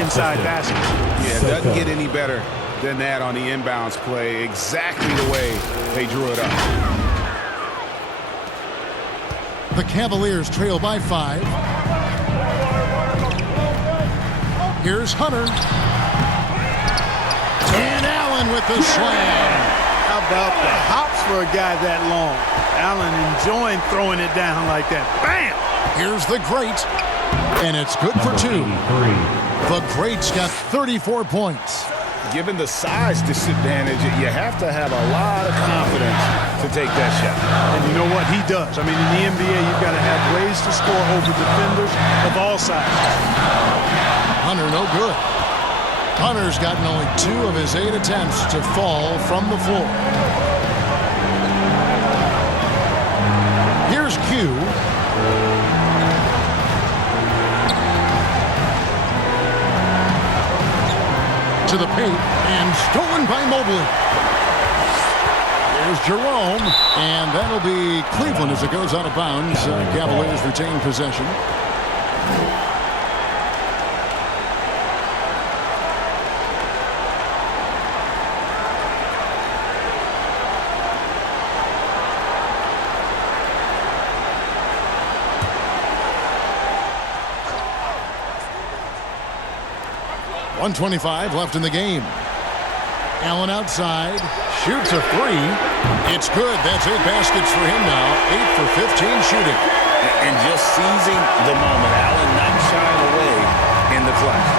inside basket. Yeah, it doesn't get any better than that on the inbounds play. Exactly the way they drew it up. The Cavaliers trail by 5. Here's Hunter. And Allen with the slam. How about the hops for a guy that long? Allen enjoying throwing it down like that. Bam! Here's the Great. And it's good for 2. The Great's got 34 points. Given the size disadvantage, you have to have a lot of confidence to take that shot. And you know what? He does. I mean, in the NBA, you've got to have ways to score over defenders of all sizes. Hunter, no good. Hunter's gotten only 2 of his 8 attempts to fall from the floor. Here's Q. To the paint, and stolen by Mobley. There's Jerome, and that'll be Cleveland as it goes out of bounds. Cavaliers retain possession. .125 left in the game. Allen outside, shoots a 3. It's good. That's 8 baskets for him now. 8 for 15 shooting. And just seizing the moment. Allen not shying away in the clutch.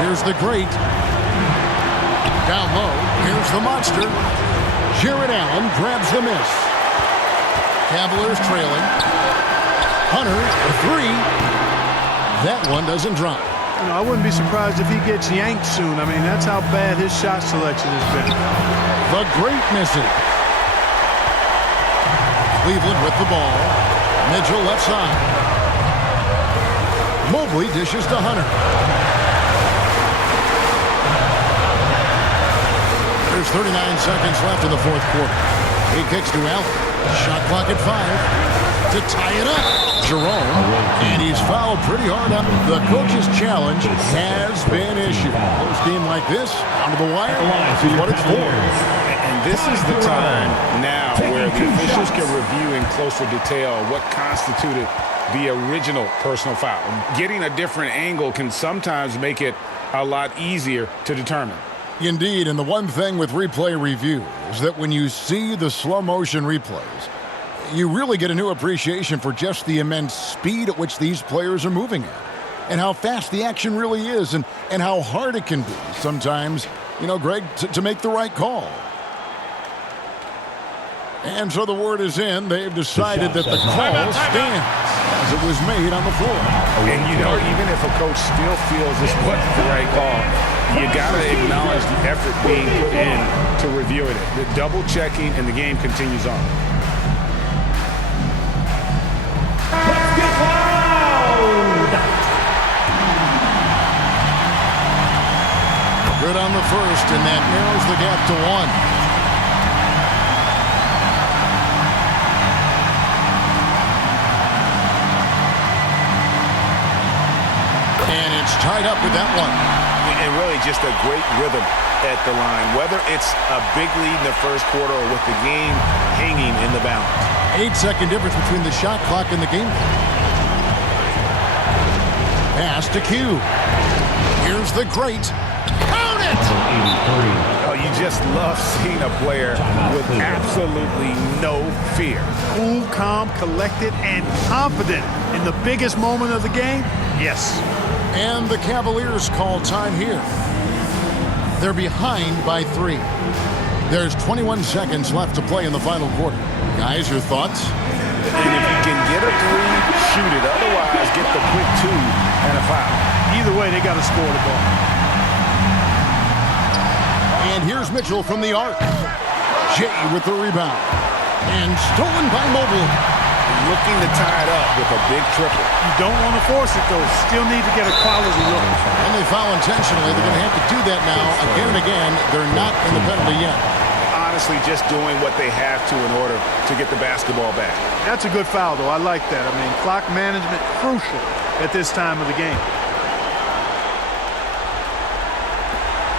Here's the Great. Down low. Here's the monster. Jared Allen grabs the miss. Cavaliers trailing. Hunter, a 3. That one doesn't drop. You know, I wouldn't be surprised if he gets yanked soon. I mean, that's how bad his shot selection has been. The Great missing. Cleveland with the ball. Mitchell left side. Mobley dishes to Hunter. There's 39 seconds left in the 4th quarter. He kicks to Allen. Shot clock at 5. To tie it up. Jerome, and he's fouled pretty hard up. The coach's challenge has been issued. Close game like this, down to the wire, this is what it's for. And this is the time now where the officials can review in closer detail what constituted the original personal foul. Getting a different angle can sometimes make it a lot easier to determine. Indeed, and the one thing with replay review is that when you see the slow motion replays, you really get a new appreciation for just the immense speed at which these players are moving at, and how fast the action really is, and how hard it can be sometimes, you know, Greg, to make the right call. And so the word is in. They've decided that the call stands as it was made on the floor. And, you know, even if a coach still feels this wasn't the right call, you got to acknowledge the effort being put in to reviewing it. The double checking, and the game continues on. Good on the first, and that narrows the gap to 1. And it's tied up with that one. And really just a great rhythm at the line, whether it's a big lead in the first quarter or with the game hanging in the balance. 8-second difference between the shot clock and the game clock. Pass to Q. Here's the Great. Count it! Oh, you just love seeing a player with absolutely no fear. Cool, calm, collected, and confident in the biggest moment of the game. Yes. And the Cavaliers call time here. They're behind by 3. There's 21 seconds left to play in the final quarter. Guys, your thoughts? And if you can get a 3, shoot it. Otherwise, get the quick 2 and a foul. Either way, they got to score the ball. And here's Mitchell from the arc. Jay with the rebound. And stolen by Mobley. Looking to tie it up with a big triple. You don't want to force it, though. Still need to get a quality look. And they foul intentionally. They're going to have to do that now again and again. They're not in the penalty yet. honestly just doing what they have to in order to get the basketball back. That's a good foul, though. I like that. I mean, clock management crucial at this time of the game.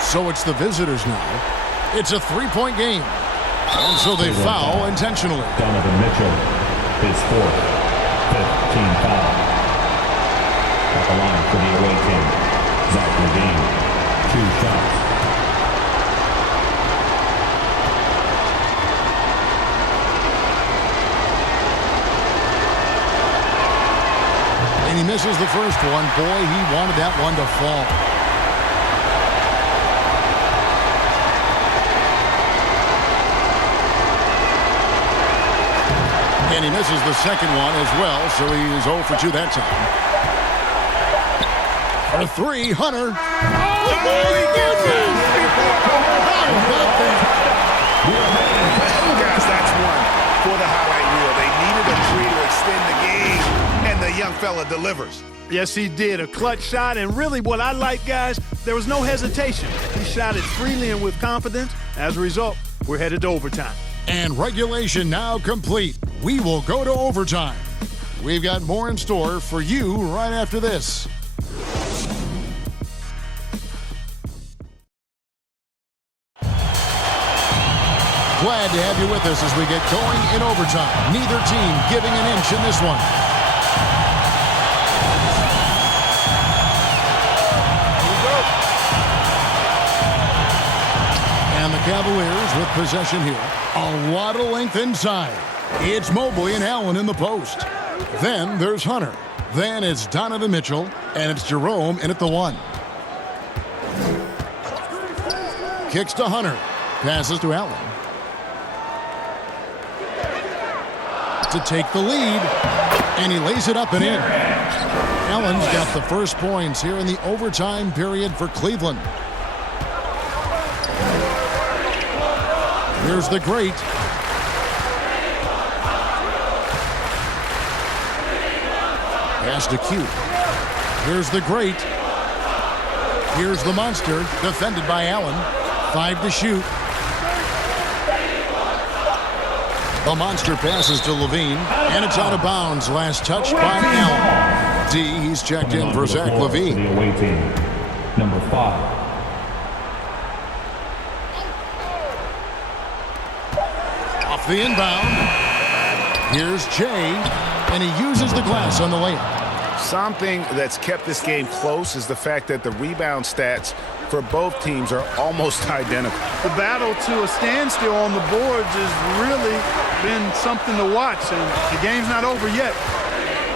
So it's the visitors now. It's a three-point game. And so they foul intentionally. Donovan Mitchell, his fourth, fifth team foul. At the line for the away team, Zach LaVine, 2 shots. And he misses the first one. Boy, he wanted that one to fall. And he misses the second one as well, so he's 0 for 2 that time. For 3, Hunter. Oh, my goodness! How about that? Guys, that's one for the highlight reel. They needed a three to extend the game, and the young fella delivers. Yes, he did. A clutch shot, and really what I like, guys, there was no hesitation. He shot it freely and with confidence. As a result, we're headed to overtime. And regulation now complete. We will go to overtime. We've got more in store for you right after this. Glad to have you with us as we get going in overtime. Neither team giving an inch in this one. And the Cavaliers with possession here. A lot of length inside. It's Mobley and Allen in the post. Then there's Hunter. Then it's Donovan Mitchell. And it's Jerome in at the 1. Kicks to Hunter. Passes to Allen. To take the lead. And he lays it up and in. Allen's got the first points here in the overtime period for Cleveland. Here's the great. Pass to Q. Here's the great. Here's the monster, defended by Allen. 5 to shoot. The monster passes to LaVine, and it's out of bounds. Last touch by Allen. D, he's checked in for Zach LaVine. The away team, number 5. Off the inbound. Here's Jay, and he uses the glass on the layup. Something that's kept this game close is the fact that the rebound stats for both teams are almost identical. The battle to a standstill on the boards has really been something to watch, and the game's not over yet.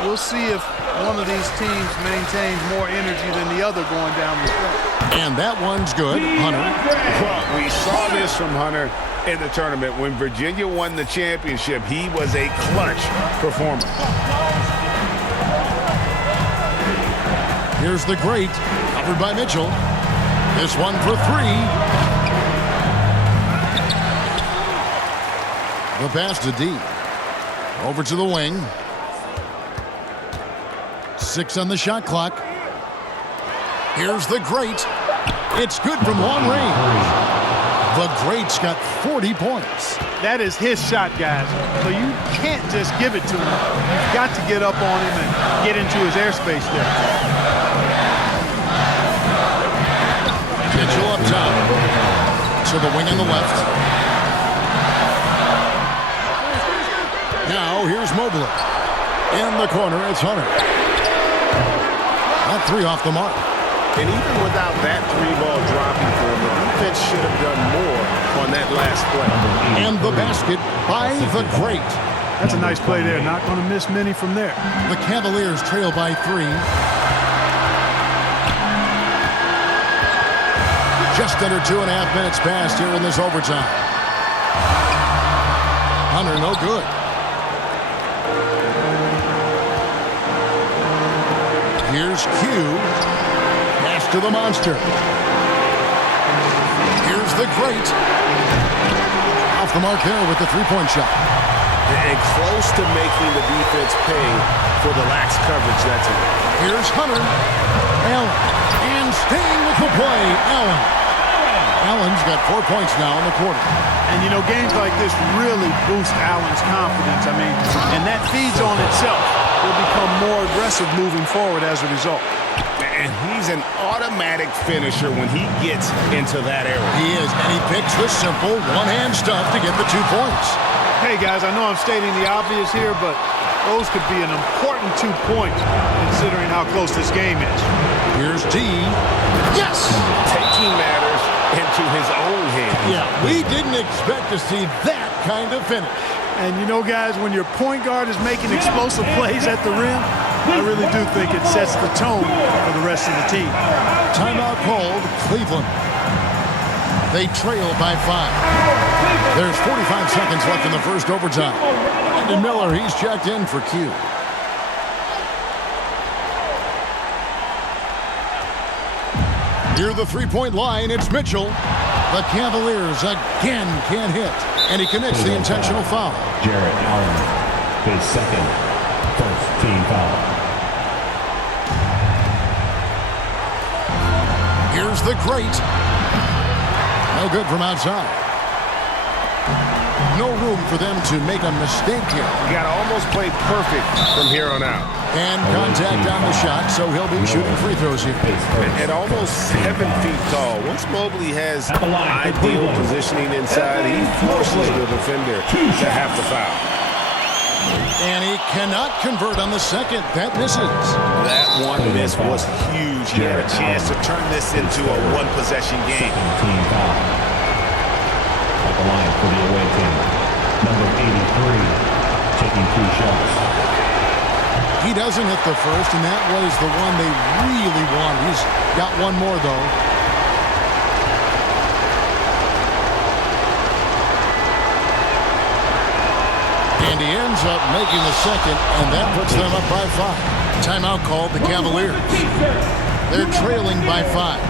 We'll see if one of these teams maintains more energy than the other going down the stretch. And that one's good. Hunter. Well, we saw this from Hunter in the tournament. When Virginia won the championship, he was a clutch performer. Here's the great, covered by Mitchell. This one for 3. The pass to D. Over to the wing. 6 on the shot clock. Here's the great. It's good from long range. The great's got 40 points. That is his shot, guys. So you can't just give it to him. You've got to get up on him and get into his airspace there. Mitchell up top. To the wing on the left. Now here's Mobley. In the corner, it's Hunter. That 3 off the mark. And even without that 3-ball dropping for him, the defense should have done more on that last play. And the basket by the great. That's a nice play there. Not going to miss many from there. The Cavaliers trail by 3. Just under 2.5 minutes passed here in this overtime. Hunter, no good. Here's Q. Pass to the monster. Here's the great. Off the mark there with the 3-point shot. And close to making the defense pay for the lax coverage that's it. Here's Hunter. Allen. And staying with the play, Allen. Allen's got 4 points now in the quarter. And, you know, games like this really boost Allen's confidence. I mean, and that feeds on itself. He'll become more aggressive moving forward as a result. And he's an automatic finisher when he gets into that area. He is, and he picks the simple one-hand stuff to get the 2 points. Hey, guys, I know I'm stating the obvious here, but those could be an important 2 points considering how close this game is. Here's D. Yes! Taking matters into his own hands. Yeah, we didn't expect to see that kind of finish. And you know, guys, when your point guard is making explosive plays at the rim, I really do think it sets the tone for the rest of the team. Timeout called Cleveland. They trail by 5. There's 45 seconds left in the first overtime. Brandon Miller, he's checked in for Q. Near the three-point line, it's Mitchell. The Cavaliers again can't hit, and he commits the intentional foul. Jarrett Allen, his second, first team foul. Here's the great. No good from outside. No room for them to make a mistake here. You got to almost play perfect from here on out. And contact on the shot, so he'll be shooting free throws here. At almost 7 feet tall, once Mobley has ideal positioning inside, he forces the defender to have to foul. And he cannot convert on the second. That misses. That one miss was huge. He had a chance to turn this into a one-possession game. Team foul. At the line for the away team. Number 83, taking 2 shots. He doesn't hit the first, and that was the one they really wanted. He's got one more, though. And he ends up making the second, and that puts them up by 5. Timeout called the Cavaliers. They're trailing by 5.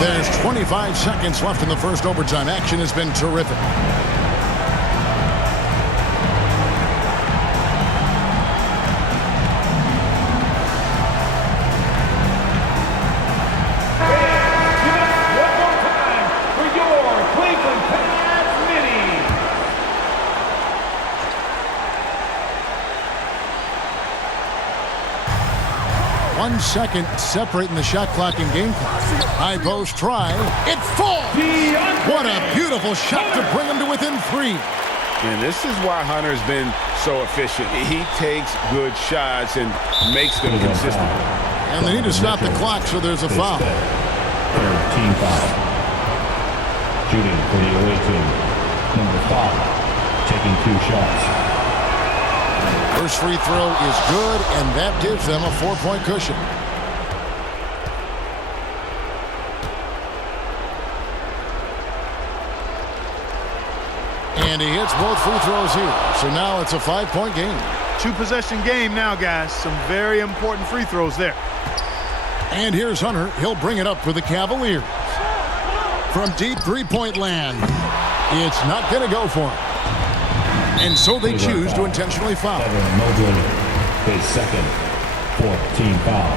There's 25 seconds left in the first overtime. Action has been terrific. Second separating the shot clock and game clock. High post try. It falls. What a beautiful shot to bring him to within 3. And this is why Hunter's been so efficient. He takes good shots and makes them consistent. And they need to stop the clock, so there's a foul. Third team foul. Shooting for the away team. Number 5, taking 2 shots. First free throw is good, and that gives them a 4-point cushion. And he hits both free throws here. So now it's a 5-point game. 2-possession game now, guys. Some very important free throws there. And here's Hunter. He'll bring it up for the Cavaliers. From deep three-point land. It's not going to go for him. And so they choose to intentionally foul. Mobley, his second, 4th team foul.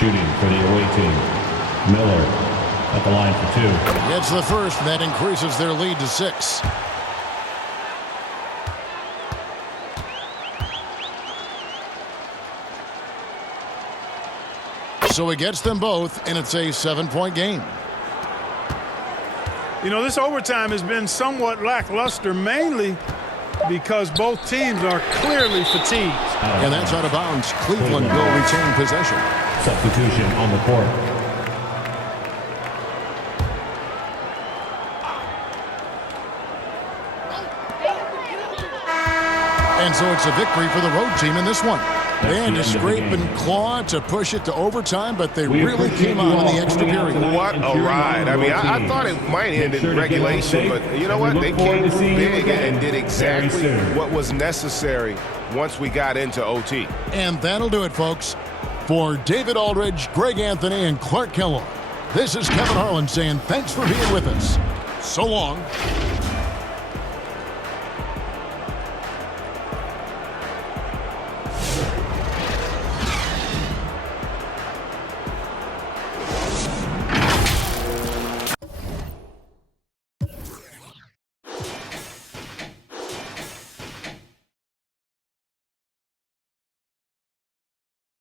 Shooting for the away team. Miller at the line for 2. It's the first, and that increases their lead to 6. So he gets them both, and it's a 7-point game. You know, this overtime has been somewhat lackluster, mainly because both teams are clearly fatigued. And that's out of bounds. Cleveland will retain possession. Substitution on the court. And so it's a victory for the road team in this one. They had to scrape and claw to push it to overtime, but they really came out in the extra period. What a ride. I mean, I thought it might end in regulation, but you know what? They came big and did exactly what was necessary once we got into OT. And that'll do it, folks. For David Aldridge, Greg Anthony, and Clark Kellogg, this is Kevin Harlan saying thanks for being with us. So long.